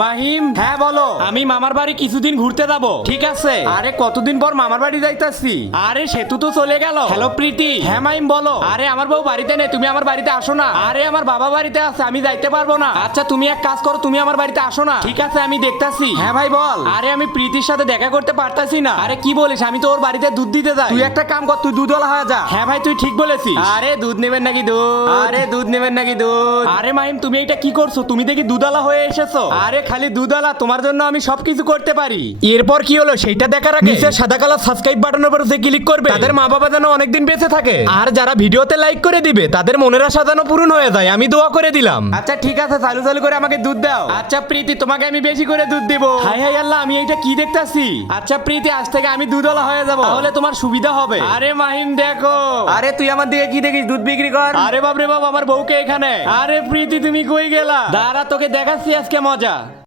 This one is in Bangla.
মাহিম, হ্যাঁ বলো। আমি মামার বাড়ি কিছুদিন ঘুরতে যাব। ঠিক আছে। আরে কতদিন পর মামার বাড়ি যাইতাছি। আরে সেতু তো চলে গেল। হ্যালো প্রীতি। হ্যাঁ মাহিম বলো। আরে আমার বউ বাড়িতে নেই, তুমি আমার বাড়িতে আসো না। আরে আমার বাবা বাড়িতে আছে, আমি যাইতে পারবো না। আচ্ছা তুমি এক কাজ করো, তুমি আমার বাড়িতে আসো না। ঠিক আছে আমি দেখতাছি। হ্যাঁ ভাই বল। আরে আমি প্রীতির সাথে দেখা করতে পারতাছি না। আরে কি বলিস, আমি তো ওর বাড়িতে দুধ দিতে যাই। তুই একটা কাম কর, তুই দুধওয়ালা হয়ে যা। হ্যাঁ ভাই তুই ঠিক বলেছিস। আরে দুধ নেবেন নাকি দুধ? আরে দুধ নেবেন নাকি দুধ? আরে মাহিম তুমি এটা কি করছো? তুমি দেখি দুধওয়ালা হয়ে এসেছো। আরে খালি দুধওয়ালা, তোমার জন্য আমি সবকিছু করতে পারি। এরপর কি হলো সেটা দেখার আগে নিচে সাদা কালার সাবস্ক্রাইব বাটনের উপর যে ক্লিক করবে তাদের মা বাবা যেন অনেকদিন বেঁচে থাকে, আর যারা ভিডিওতে লাইক করে দিবে তাদের মনের আশা যেন পূরণ হয়ে যায়, আমি দোয়া করে দিলাম। আচ্ছা ঠিক আছে, চালু চালু করে আমাকে দুধ দাও। আচ্ছা প্রীতি তোমাকে আমি বেশি করে দুধ দিব। হাই হাই আল্লাহ, আমি এইটা কি দেখতাছি। আচ্ছা প্রীতি আজ থেকে আমি দুধওয়ালা হয়ে যাব, তাহলে তোমার সুবিধা হবে। আরে মাহিম দেখো। আরে তুই আমার দিকে কি দেখিস? দুধ বিক্রি কর। আরে বাপ রে বাপ, আমার বউকে এখানে। আরে প্রীতি তুমি কই গেলা? দাঁড়া তোকে দেখাচ্ছি আজকে মজা।